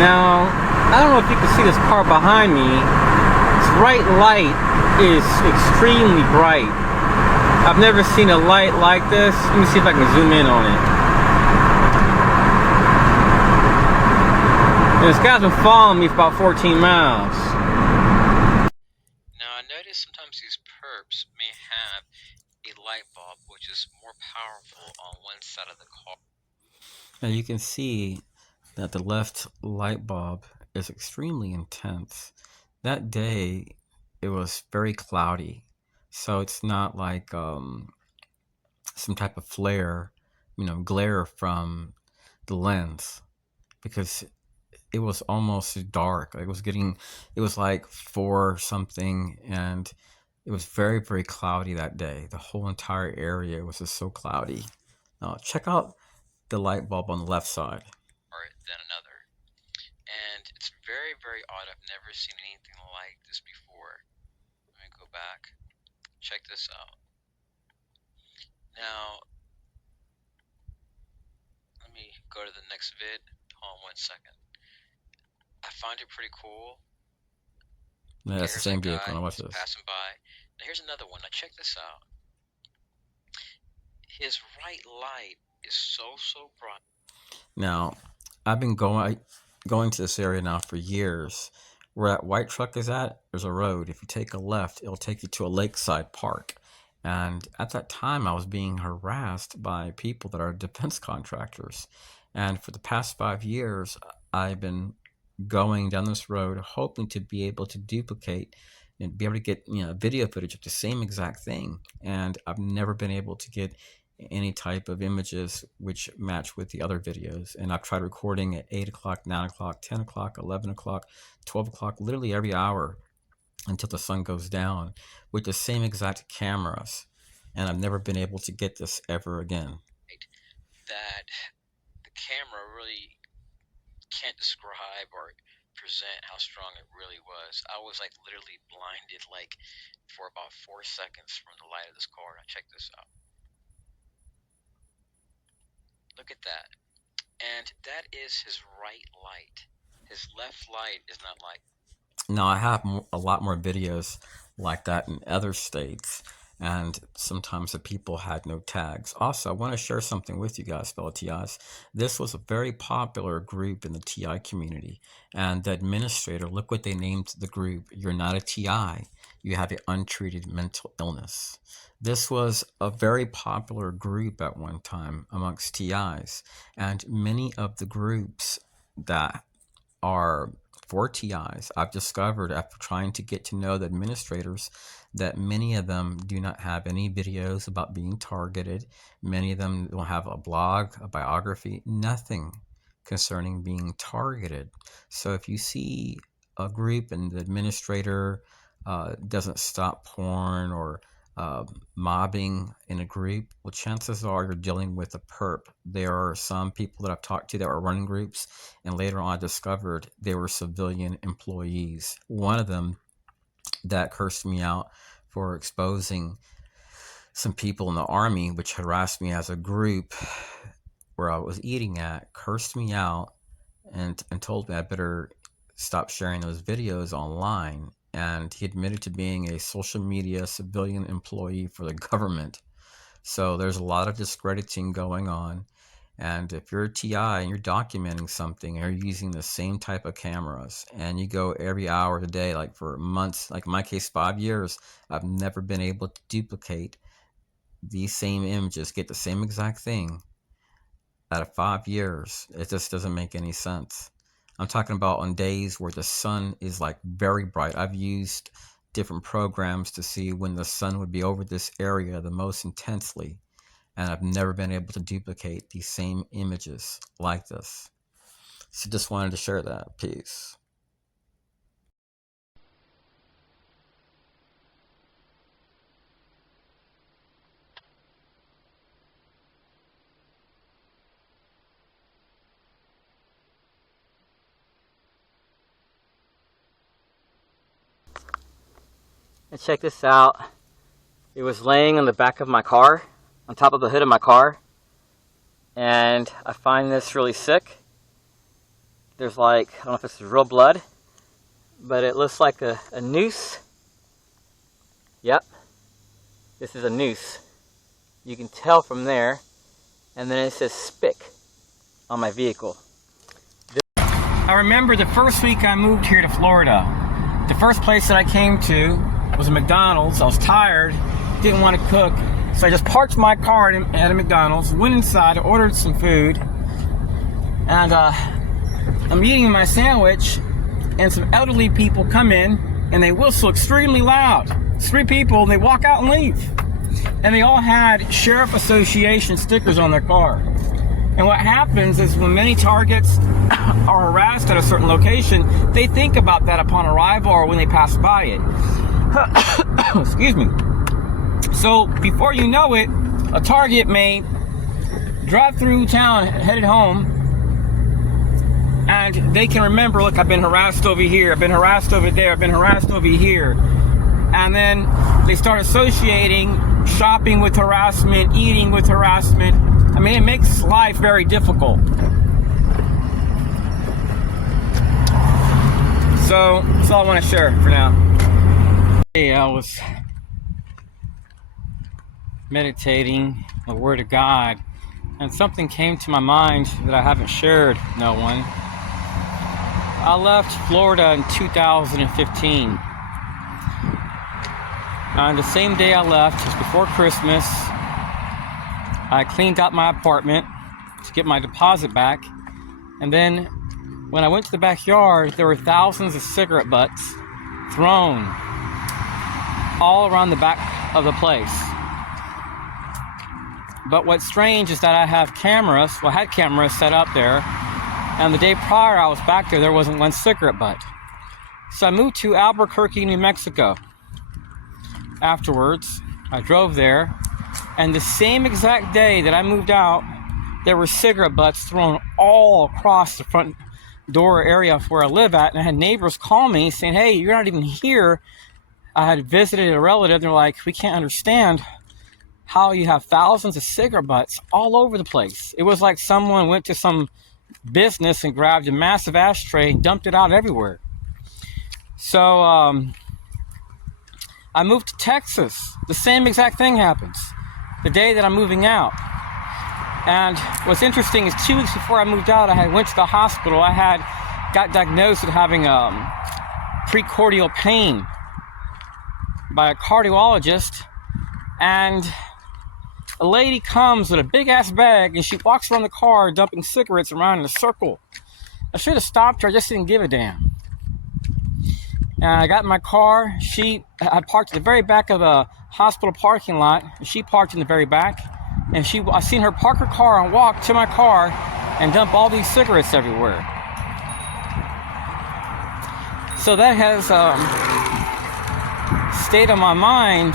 Now, I don't know if you can see this car behind me. Its right light is extremely bright. I've never seen a light like this. Let me see if I can zoom in on it. And this guy's been following me for about 14 miles. Now I notice sometimes these perps may have a light bulb which is more powerful on one side of the car. Now you can see that the left light bulb is extremely intense. That day it was very cloudy, so it's not like some type of flare, glare from the lens, because it was almost dark. It was like 4 something, and it was very, very cloudy that day. The whole entire area was just so cloudy. Now check out the light bulb on the left side. Or than another. And it's very, very odd. I've never seen anything like this before. Let me go back. Check this out. Now, let me go to the next vid. Hold on 1 second. I find it pretty cool. Yeah, that's the same vehicle. Now watch this. Passing by. Now here's another one. Now check this out. His right light is so bright. Now, I've been going to this area now for years. Where that white truck is at, there's a road. If you take a left, it'll take you to a lakeside park. And at that time, I was being harassed by people that are defense contractors. And for the past 5 years, I've been going down this road hoping to be able to duplicate and be able to get video footage of the same exact thing. And I've never been able to get any type of images which match with the other videos. And I've tried recording at 8 o'clock, 9 o'clock, 10 o'clock, 11 o'clock, 12 o'clock, literally every hour until the sun goes down with the same exact cameras. And I've never been able to get this ever again. That the camera really can't describe or present how strong it really was. I was like literally blinded like for about 4 seconds from the light of this car. Now check this out. Look at that. And that is his right light. His left light is not like. Now, I have a lot more videos like that in other states, and sometimes the people had no tags. Also, I want to share something with you guys, fellow TIs. This was a very popular group in the TI community, and the administrator, look what they named the group. You're not a TI. You have an untreated mental illness. This was a very popular group at one time amongst TIs, and many of the groups that are for TIs, I've discovered after trying to get to know the administrators that many of them do not have any videos about being targeted. Many of them don't have a blog, a biography, nothing concerning being targeted. So if you see a group and the administrator doesn't stop porn or mobbing in a group, well, chances are you're dealing with a perp. There are some people that I've talked to that were running groups, and later on I discovered they were civilian employees. One of them that cursed me out for exposing some people in the Army, which harassed me as a group where I was eating at, cursed me out and told me I better stop sharing those videos online. And he admitted to being a social media civilian employee for the government. So there's a lot of discrediting going on. And if you're a TI and you're documenting something and you're using the same type of cameras and you go every hour of the day, like for months, like in my case, 5 years, I've never been able to duplicate these same images, get the same exact thing out of 5 years. It just doesn't make any sense. I'm talking about on days where the sun is like very bright. I've used different programs to see when the sun would be over this area the most intensely. And I've never been able to duplicate these same images like this. So just wanted to share that. Peace. And check this out. It was laying on the back of my car, on top of the hood of my car. And I find this really sick there's like, I don't know if this is real blood, but it looks like a noose. Yep, this is a noose. You can tell from there. And then it says SPIC on my vehicle. I remember the first week I moved here to Florida. The first place that I came to was a McDonald's. I was tired, didn't want to cook, so I just parked my car at a McDonald's, went inside, ordered some food, and I'm eating my sandwich, and some elderly people come in, and they whistle extremely loud. It's 3 people, and they walk out and leave. And they all had Sheriff Association stickers on their car. And what happens is when many targets are harassed at a certain location, they think about that upon arrival or when they pass by it. Excuse me. So before you know it, a target may drive through town headed home, and they can remember, look, I've been harassed over here, I've been harassed over there, I've been harassed over here. And then they start associating shopping with harassment, eating with harassment. I mean, it makes life very difficult. So that's all I want to share for now. Hey, I was meditating the Word of God, and something came to my mind that I haven't shared with no one. I left Florida in 2015. On the same day I left, just before Christmas, I cleaned out my apartment to get my deposit back. And then when I went to the backyard, there were thousands of cigarette butts thrown all around the back of the place. But what's strange is that I have cameras, well, I had cameras set up there, and the day prior I was back there wasn't one cigarette butt. So I moved to Albuquerque, New Mexico. Afterwards, I drove there, and the same exact day that I moved out, there were cigarette butts thrown all across the front door area of where I live at, and I had neighbors call me saying, hey, you're not even here. I had visited a relative, they're like, we can't understand how you have thousands of cigarette butts all over the place. It was like someone went to some business and grabbed a massive ashtray and dumped it out everywhere. So, I moved to Texas. The same exact thing happens the day that I'm moving out. And what's interesting is 2 weeks before I moved out, I went to the hospital. I got diagnosed with having precordial pain by a cardiologist. And a lady comes with a big ass bag and she walks around the car dumping cigarettes around in a circle. I should have stopped her, I just didn't give a damn. And I got in my car. I parked at the very back of the hospital parking lot. She parked in the very back. And I seen her park her car and walk to my car and dump all these cigarettes everywhere. So that has stayed on my mind.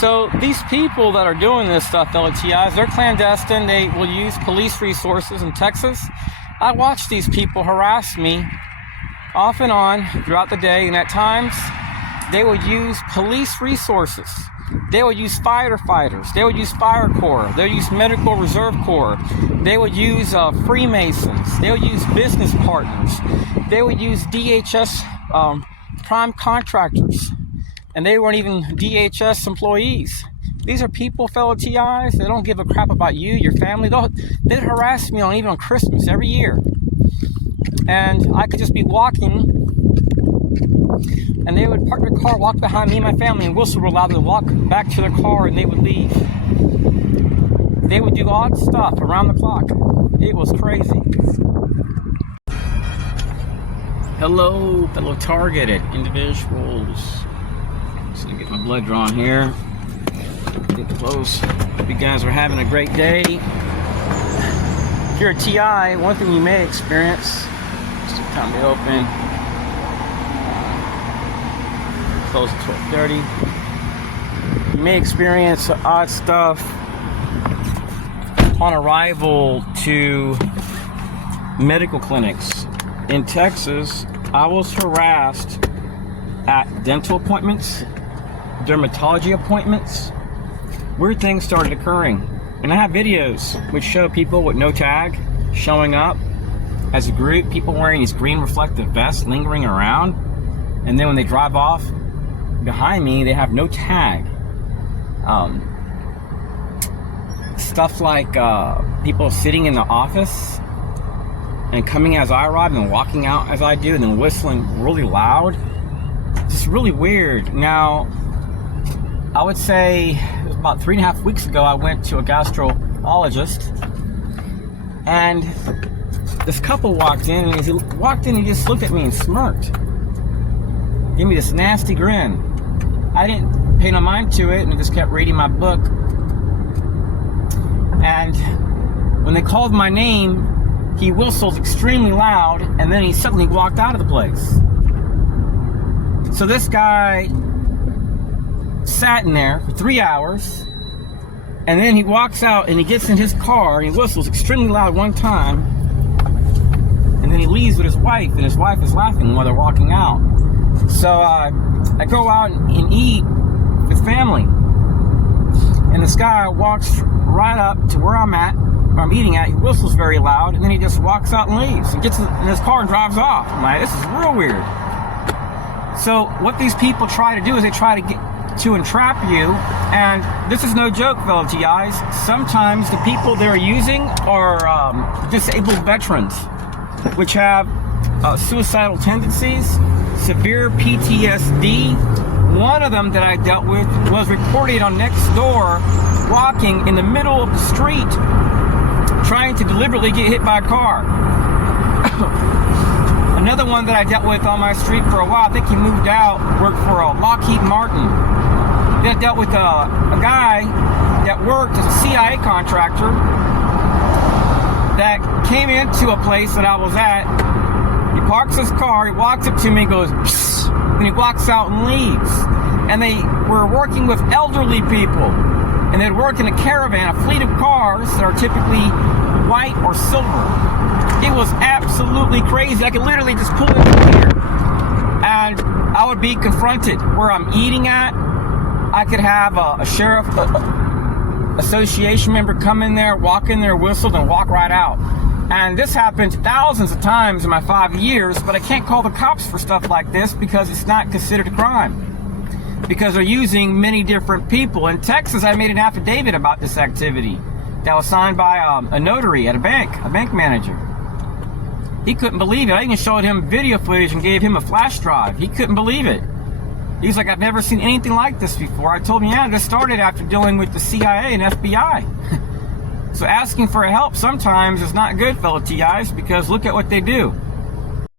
So these people that are doing this stuff, LTIs, they're clandestine. They will use police resources in Texas. I watch these people harass me off and on throughout the day, and at times they will use police resources. They will use firefighters. They will use Fire Corps. They'll use Medical Reserve Corps. They will use Freemasons. They will use business partners. They will use DHS prime contractors. And they weren't even DHS employees. These are people, fellow TIs, they don't give a crap about you, your family. They harass me even on Christmas every year. And I could just be walking, and they would park their car, walk behind me and my family, and whistle real loud. They would walk back to their car, and they would leave. They would do odd stuff around the clock. It was crazy. Hello, fellow targeted individuals. Just gonna get my blood drawn here. Get close. Hope you guys are having a great day. If you're a TI, one thing you may experience, just time to open, close at 12:30. You may experience odd stuff on arrival to medical clinics. In Texas, I was harassed at dental appointments, dermatology appointments. Weird things started occurring. And I have videos which show people with no tag showing up as a group, people wearing these green reflective vests lingering around, and then when they drive off behind me, they have no tag. Stuff like people sitting in the office and coming as I arrive and walking out as I do, and then whistling really loud. Just really weird. Now, I would say it was about 3.5 weeks ago, I went to a gastrologist, and this couple walked in, and as he walked in, he just looked at me and smirked. Gave me this nasty grin. I didn't pay no mind to it, and I just kept reading my book. And when they called my name, he whistled extremely loud, and then he suddenly walked out of the place. So this guy sat in there for 3 hours, and then he walks out and he gets in his car and he whistles extremely loud one time, and then he leaves with his wife, and his wife is laughing while they're walking out. So I go out and eat with family, and this guy walks right up to where I'm at, where I'm eating at. He whistles very loud, and then he just walks out and leaves and gets in his car and drives off. I'm like, this is real weird. So what these people try to do is they try to entrap you, and this is no joke, fellow TIs. Sometimes the people they're using are disabled veterans, which have suicidal tendencies, severe PTSD. One of them that I dealt with was reported on Nextdoor walking in the middle of the street trying to deliberately get hit by a car. Another one that I dealt with on my street for a while, I think he moved out, worked for Lockheed Martin. Then I dealt with a guy that worked as a CIA contractor that came into a place that I was at. He parks his car, he walks up to me and goes, psst, and he walks out and leaves. And they were working with elderly people, and they'd work in a caravan, a fleet of cars that are typically white or silver. It was absolutely crazy. I could literally just pull into here, and I would be confronted where I'm eating at. I could have a sheriff association member come in there, walk in there, whistle, and walk right out. And this happened thousands of times in my 5 years, but I can't call the cops for stuff like this because it's not considered a crime, because they're using many different people. In Texas, I made an affidavit about this activity that was signed by a notary at a bank manager. He couldn't believe it. I even showed him video footage and gave him a flash drive. He couldn't believe it. He's like, I've never seen anything like this before. I told him, yeah, this started after dealing with the CIA and FBI. So asking for help sometimes is not good, fellow TIs, because look at what they do.